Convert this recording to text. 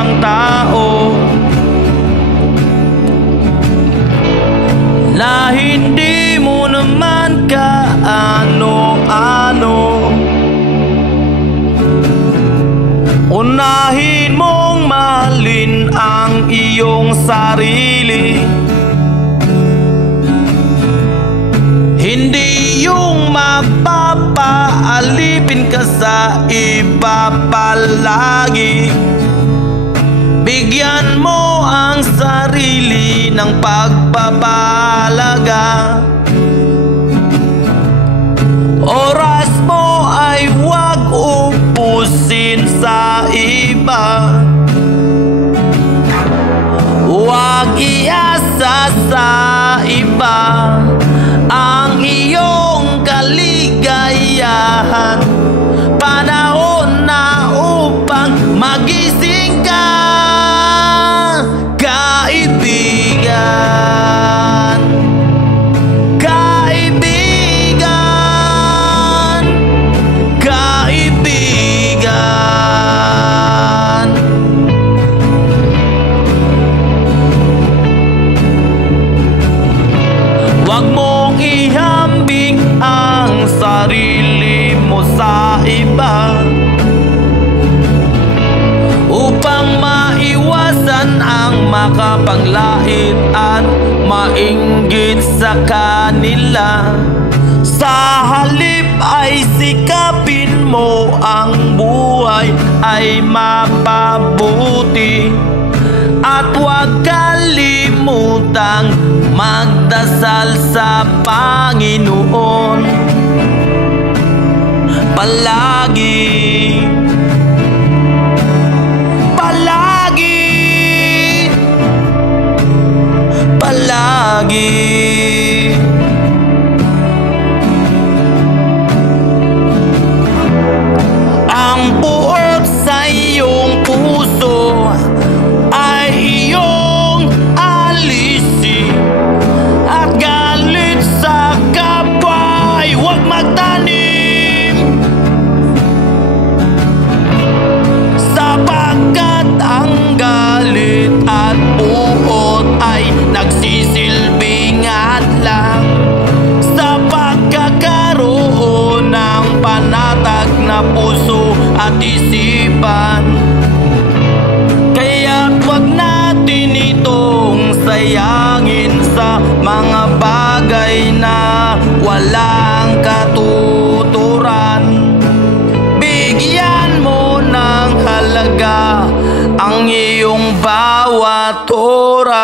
isang tao na hindi mo naman kaano-ano. Unahin mong mahalin ang iyong sarili, hindi yung mapapaalipin ka sa iba palagi. Bigyan mo ang sarili ng pagpapahalaga. Oras mo ay huwag ubusin sa iba. Huwag iasa sa iba ang iyong kaligayahan. Panahon na upang magising ka, kaibigan. Kaibigan, kaibigan. Huwag mong ihambing ang sarili mo sa iba upang maiwasan ang makapanglait at mainggit sa kanila. Sa halip ay sikapin mo ang buhay ay mapabuti, at huwag kalimutang magdasal sa Panginoon palagi. Palagi, palagi. Ang buot sa iyong puso ay iyong alisin, at galit sa kapwa ay huwag magtanim, sapagkat ang galit at buot ay nagsisilbing hadlang sa pagkakaroon ng panatag na puso at isipan. Kaya't huwag natin itong sayangin sa mga bagay na walang katuturan. Bigyan mo ng halaga ang iyong bawat oras.